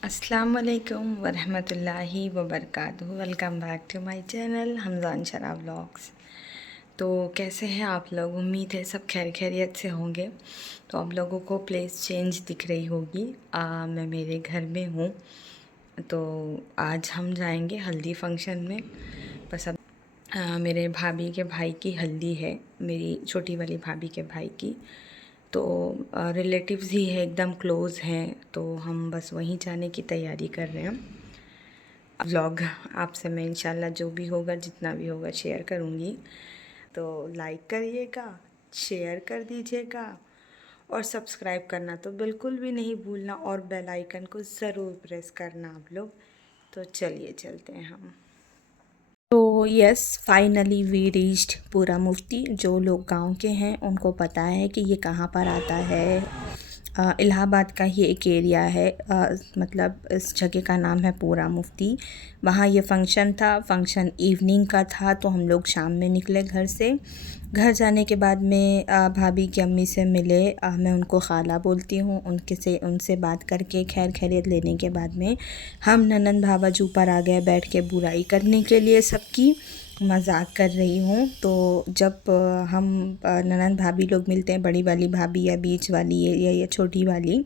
अस्सलाम वालेकुम वरहमतुल्लाहि वबरकातुहू। Welcome back to my channel Hamzan Shara vlogs. तो कैसे हैं आप लोग? उम्मीद है सब खैर खैरियत से होंगे। तो आप लोगों को प्लेस चेंज दिख रही होगी। मैं मेरे घर में हूँ। तो आज हम जाएंगे हल्दी फंक्शन में। बस अब मेरे भाभी के भाई की हल्दी है, मेरी छोटी वाली भाभी के भाई की। तो रिलेटिव्स ही है, एकदम क्लोज़ हैं, तो हम बस वहीं जाने की तैयारी कर रहे हैं। व्लॉग आपसे मैं इंशाल्लाह जो भी होगा, जितना भी होगा शेयर करूँगी। तो लाइक करिएगा, शेयर कर दीजिएगा और सब्सक्राइब करना तो बिल्कुल भी नहीं भूलना, और बेल आइकन को ज़रूर प्रेस करना आप लोग। तो चलिए चलते हैं हम। तो यस, फाइनली वी रीच्ड पूरा मुफ्ती। जो लोग गांव के हैं उनको पता है कि ये कहाँ पर आता है। इलाहाबाद का ही एक एरिया है। मतलब इस जगह का नाम है पूरा मुफ्ती। वहाँ ये फ़ंक्शन था। फ़ंक्शन इवनिंग का था, तो हम लोग शाम में निकले घर से। घर जाने के बाद में भाभी की अम्मी से मिले। मैं उनको खाला बोलती हूँ। उनसे बात करके खैर खैरियत लेने के बाद में हम ननंद भावाजी ऊपर आ गए बैठ के बुराई करने के लिए सबकी। मजाक कर रही हूँ। तो जब हम ननंद भाभी लोग मिलते हैं, बड़ी वाली भाभी या बीच वाली या छोटी वाली,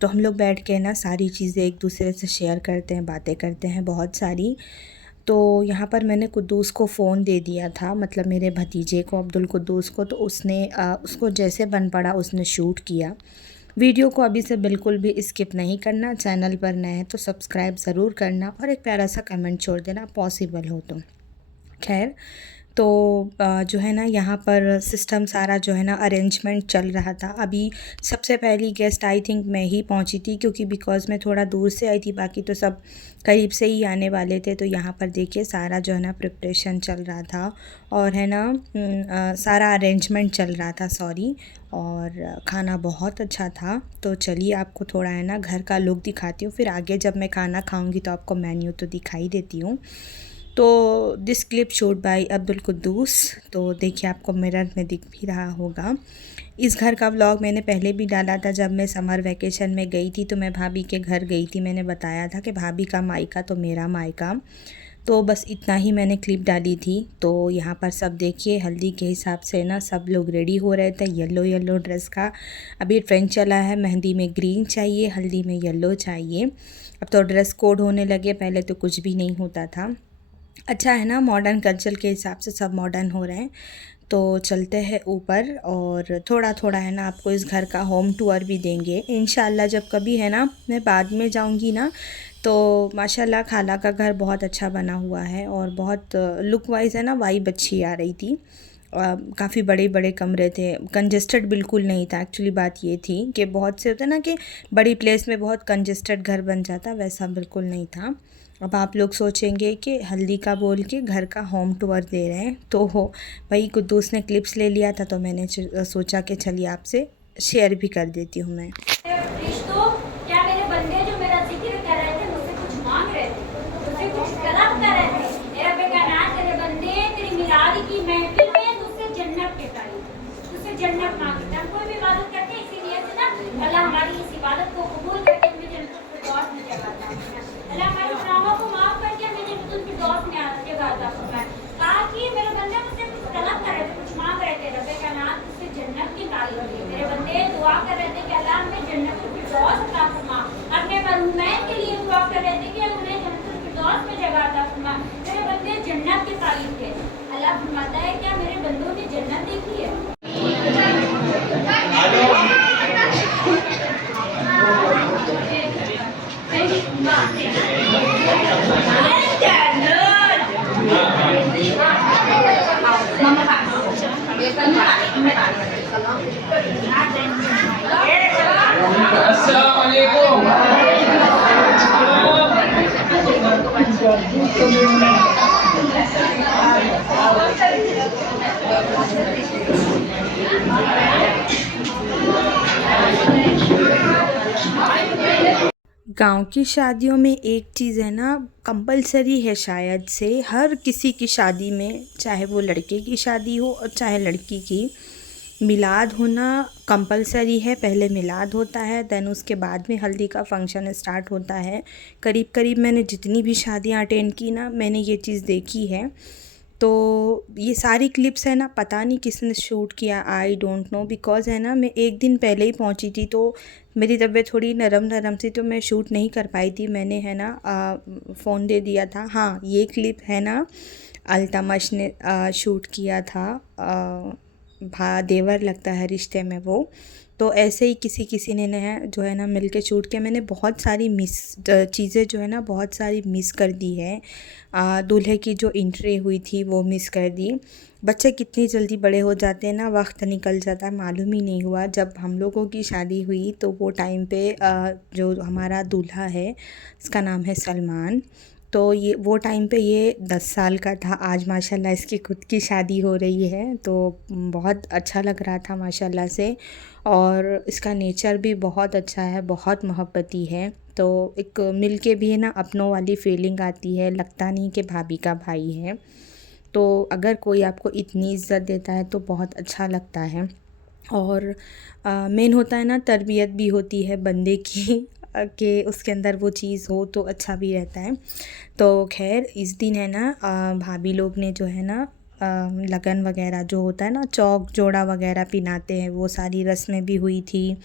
तो हम लोग बैठ के ना सारी चीज़ें एक दूसरे से शेयर करते हैं, बातें करते हैं बहुत सारी। तो यहाँ पर मैंने कुद्दूस को फ़ोन दे दिया था, मतलब मेरे भतीजे को, अब्दुल कुद्दूस को। तो उसने उसको जैसे बन पड़ा उसने शूट किया। वीडियो को अभी से बिल्कुल भी स्किप नहीं करना। चैनल पर नए हैं तो सब्सक्राइब ज़रूर करना और एक प्यारा सा कमेंट छोड़ देना पॉसिबल हो तो। खैर, तो जो है ना, यहाँ पर सिस्टम सारा जो है ना अरेंजमेंट चल रहा था। अभी सबसे पहली गेस्ट आई थिंक मैं ही पहुँची थी, क्योंकि बिकॉज़ मैं थोड़ा दूर से आई थी, बाकी तो सब करीब से ही आने वाले थे। तो यहाँ पर देखिए सारा जो है ना प्रिपरेशन चल रहा था, और है ना सारा अरेंजमेंट चल रहा था, सॉरी। और खाना बहुत अच्छा था। तो चलिए आपको थोड़ा है ना घर का लुक दिखाती हूँ, फिर आगे जब मैं खाना खाऊँगी तो आपको मेन्यू तो दिखाई देती हूँ। तो this clip shoot by Abdul Quddus. तो देखिए आपको मिरर में दिख भी रहा होगा। इस घर का व्लॉग मैंने पहले भी डाला था, जब मैं समर वैकेशन में गई थी। तो मैं भाभी के घर गई थी, मैंने बताया था कि भाभी का मायका तो मेरा मायका। तो बस इतना ही मैंने क्लिप डाली थी। तो यहाँ पर सब देखिए हल्दी के हिसाब से ना सब लोग रेडी हो रहे थे। येलो येलो ड्रेस का अभी ट्रेंड चला है, मेहंदी में ग्रीन चाहिए, हल्दी में येलो चाहिए। अब तो ड्रेस कोड होने लगे, पहले तो कुछ भी नहीं होता था। अच्छा है ना, मॉडर्न कल्चर के हिसाब से सब मॉडर्न हो रहे हैं। तो चलते हैं ऊपर, और थोड़ा थोड़ा है ना आपको इस घर का होम टूर भी देंगे इंशाल्लाह। जब कभी है ना मैं बाद में जाऊंगी ना, तो माशाल्लाह खाला का घर बहुत अच्छा बना हुआ है, और बहुत लुक वाइज है ना वाइब अच्छी आ रही थी। काफ़ी बड़े बड़े कमरे थे, कंजेस्टेड बिल्कुल नहीं था। एक्चुअली बात ये थी कि बहुत से होते ना कि बड़ी प्लेस में बहुत कंजेस्टेड घर बन जाता, वैसा बिल्कुल नहीं था। अब आप लोग सोचेंगे कि हल्दी का बोल के घर का होम टूर दे रहे हैं, तो हो भाई कुद्दूस ने क्लिप्स ले लिया था, तो मैंने सोचा कि चलिए आपसे शेयर भी कर देती हूँ मैं। रिश्तों, क्या मेरे बंदे जो मेरा जिक्र कर रहे थे, मुझसे कुछ मांग रहे थे, मुझसे कुछ तलब कर रहे थे। मेरा बेगानात तेरे बंदे तेरी मिलाद की महफिल में तुझसे जन्नत के तारीफ, तुझसे जन्नत मांगते हैं। हम कोई भी इबादत करते हैं इसीलिए से ना, अल्लाह हमारी इस इबादत को कबूल करके हमें जन्नत फिरदौस में जगह अता फरमाए। अल्लाह हमारे गुनाहों को माफ करके हमें जन्नत फिरदौस में जगह अता फरमाए। कहा कि मेरे बंदे मुझसे कुछ तलब कर रहे थे, कुछ मांग रहे थे। रब्बे कायनात तुझसे जन्नत की तारीफ की। मेरे बंदे दुआ कर रहे थे कि अल्लाह हमें जन्नत फिरदौस अता फरमा। अपने मरहूमैन के लिए दुआ कर रहे थे कि उन्हें जन्नत फिरदौस में जगह अता फरमा। मेरे बंदे जन्नत की तारीफ थे। अल्लाह फरमाता है क्या मेरे बंदों ने जन्नत देखी है? गांव की शादियों में एक चीज़ है ना कंपलसरी है, शायद से हर किसी की शादी में, चाहे वो लड़के की शादी हो और चाहे लड़की की, मिलाद होना कंपलसरी है। पहले मिलाद होता है, देन उसके बाद में हल्दी का फंक्शन स्टार्ट होता है। करीब करीब मैंने जितनी भी शादियां अटेंड की ना, मैंने ये चीज़ देखी है। तो ये सारी क्लिप्स है ना, पता नहीं किसने शूट किया, आई डोंट नो, बिकॉज़ है ना मैं एक दिन पहले ही पहुंची थी, तो मेरी तबीयत थोड़ी नरम नरम सी, तो मैं शूट नहीं कर पाई थी। मैंने है ना फ़ोन दे दिया था। हाँ, ये क्लिप है ना अल्तमश ने शूट किया था। भा देवर लगता है रिश्ते में वो। तो ऐसे ही किसी किसी ने जो है ना मिल के शूट किया। मैंने बहुत सारी चीज़ें जो है ना बहुत सारी मिस कर दी है। दूल्हे की जो एंट्री हुई थी वो मिस कर दी। बच्चे कितनी जल्दी बड़े हो जाते हैं ना, वक्त निकल जाता है, मालूम ही नहीं हुआ। जब हम लोगों की शादी हुई तो वो टाइम पे जो हमारा दूल्हा है उसका नाम है सलमान। तो ये वो टाइम पे ये 10 साल का था। आज माशाल्लाह इसकी खुद की शादी हो रही है, तो बहुत अच्छा लग रहा था माशाल्लाह से। और इसका नेचर भी बहुत अच्छा है, बहुत मोहब्बती है। तो एक मिल के भी है ना अपनों वाली फीलिंग आती है, लगता नहीं कि भाभी का भाई है। तो अगर कोई आपको इतनी इज़्ज़त देता है तो बहुत अच्छा लगता है। और मेन होता है ना तरबियत भी होती है बंदे की कि उसके अंदर वो चीज़ हो तो अच्छा भी रहता है। तो खैर इस दिन है ना भाभी लोग ने जो है ना लगन वगैरह जो होता है ना, चौक जोड़ा वगैरह पिनाते हैं, वो सारी रस्में भी हुई थी।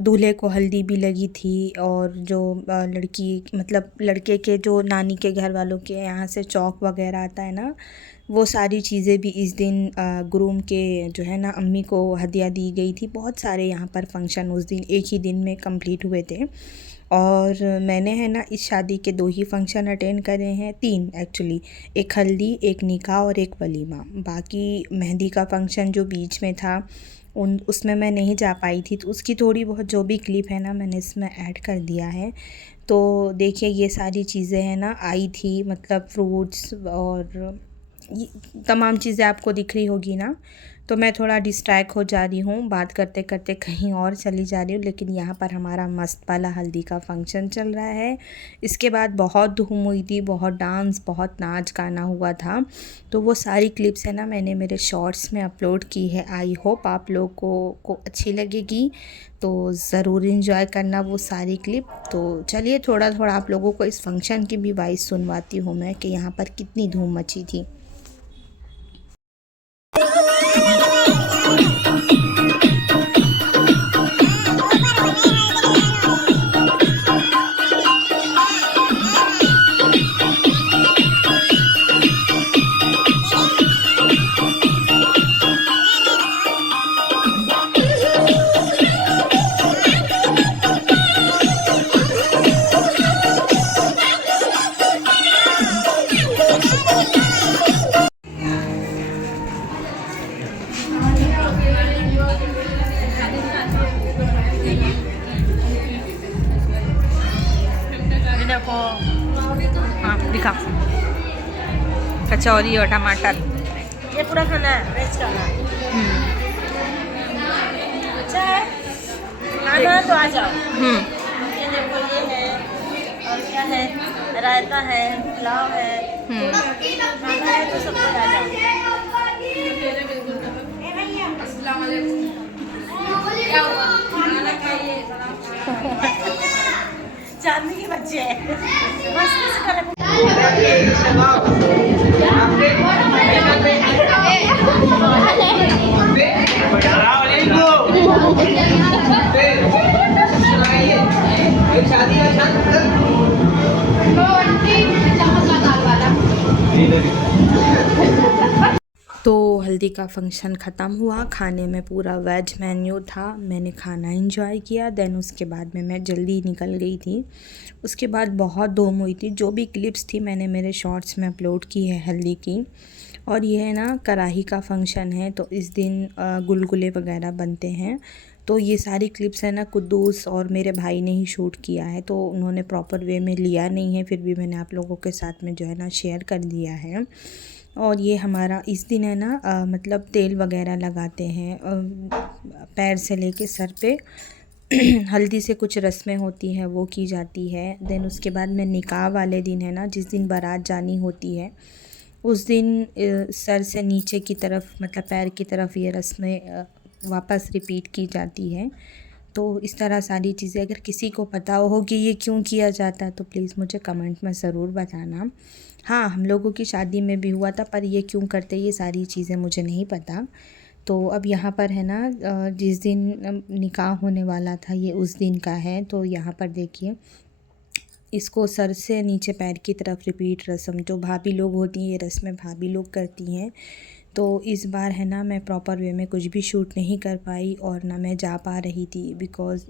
दूल्हे को हल्दी भी लगी थी, और जो लड़की मतलब लड़के के जो नानी के घर वालों के यहाँ से चौक वगैरह आता है ना, वो सारी चीज़ें भी इस दिन ग्रूम के जो है ना अम्मी को हदिया दी गई थी। बहुत सारे यहाँ पर फंक्शन उस दिन एक ही दिन में कंप्लीट हुए थे। और मैंने है ना इस शादी के 2 ही फंक्शन अटेंड करे हैं, 3 एक्चुअली। एक हल्दी, एक निकाह और एक वलीमा। बाकी मेहंदी का फंक्शन जो बीच में था उसमें मैं नहीं जा पाई थी, तो उसकी थोड़ी बहुत जो भी क्लिप है ना मैंने इसमें ऐड कर दिया है। तो देखिए ये सारी चीज़ें हैं ना आई थी, मतलब फ्रूट्स और ये तमाम चीज़ें आपको दिख रही होगी ना। तो मैं थोड़ा डिस्ट्रैक्ट हो जा रही हूँ, बात करते करते कहीं और चली जा रही हूँ, लेकिन यहाँ पर हमारा मस्त वाला हल्दी का फंक्शन चल रहा है। इसके बाद बहुत धूम हुई थी, बहुत डांस, बहुत नाच गाना हुआ था। तो वो सारी क्लिप्स है ना मैंने मेरे शॉर्ट्स में अपलोड की है। आई होप आप लोग को अच्छी लगेगी, तो ज़रूर इन्जॉय करना वो सारी क्लिप। तो चलिए थोड़ा थोड़ा आप लोगों को इस फंक्शन की भी वॉइस सुनवाती हूँ मैं कि यहाँ पर कितनी धूम मची थी। देखो, हाँ दिखा, कचौरी और टमाटर। ये पूरा खाना है, वेज खाना है। अच्छा है, खाना है तो आ जाओ। ये देखो, ये है और क्या है, रायता है, पुलाव है। खाना है तो सब लोग आ जाओ। चांदनी के बच्चे हैं, मस्ती से करें। तो हल्दी का फंक्शन ख़त्म हुआ, खाने में पूरा वेज मेन्यू था, मैंने खाना एंजॉय किया। देन उसके बाद में मैं जल्दी निकल गई थी। उसके बाद बहुत धूम हुई थी, जो भी क्लिप्स थी मैंने मेरे शॉर्ट्स में अपलोड की है हल्दी की। और ये है ना कढ़ाई का फंक्शन है, तो इस दिन गुलगुले वगैरह बनते हैं। तो ये सारी क्लिप्स है ना कुद्दूस और मेरे भाई ने ही शूट किया है, तो उन्होंने प्रॉपर वे में लिया नहीं है, फिर भी मैंने आप लोगों के साथ में जो है ना शेयर कर दिया है। और ये हमारा इस दिन है ना मतलब तेल वगैरह लगाते हैं पैर से लेके सर पे हल्दी से कुछ रस्में होती हैं वो की जाती है। देन उसके बाद में निकाह वाले दिन है ना, जिस दिन बारात जानी होती है, उस दिन सर से नीचे की तरफ मतलब पैर की तरफ ये रस्में वापस रिपीट की जाती है। तो इस तरह सारी चीज़ें अगर किसी को पता हो कि ये क्यों किया जाता है तो प्लीज़ मुझे कमेंट में ज़रूर बताना। हाँ, हम लोगों की शादी में भी हुआ था, पर ये क्यों करते ये सारी चीज़ें मुझे नहीं पता। तो अब यहाँ पर है ना, जिस दिन निकाह होने वाला था ये उस दिन का है। तो यहाँ पर देखिए, इसको सर से नीचे पैर की तरफ रिपीट रस्म जो भाभी लोग होती हैं, ये रस्में भाभी लोग करती हैं। तो इस बार है ना, मैं प्रॉपर वे में कुछ भी शूट नहीं कर पाई और ना मैं जा पा रही थी, बिकॉज़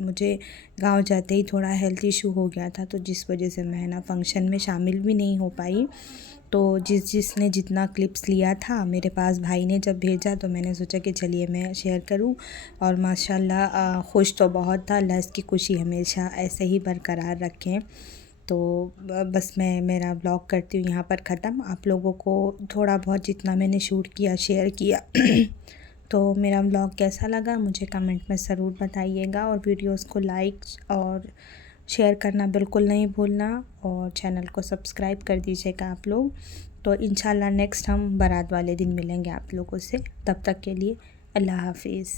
मुझे गांव जाते ही थोड़ा हेल्थ इशू हो गया था, तो जिस वजह से मैं ना फंक्शन में शामिल भी नहीं हो पाई। तो जिसने जितना क्लिप्स लिया था मेरे पास, भाई ने जब भेजा तो मैंने सोचा कि चलिए मैं शेयर करूं। और माशाल्लाह खुश तो बहुत था, अल्लाह इसकी खुशी हमेशा ऐसे ही बरकरार रखें। तो बस मैं मेरा व्लॉग करती हूँ यहाँ पर ख़त्म। आप लोगों को थोड़ा बहुत जितना मैंने शूट किया शेयर किया तो मेरा व्लॉग कैसा लगा मुझे कमेंट में ज़रूर बताइएगा, और वीडियोस को लाइक और शेयर करना बिल्कुल नहीं भूलना, और चैनल को सब्सक्राइब कर दीजिएगा आप लोग। तो इंशाल्लाह नेक्स्ट हम बारात वाले दिन मिलेंगे आप लोगों से। तब तक के लिए अल्लाह हाफिज़।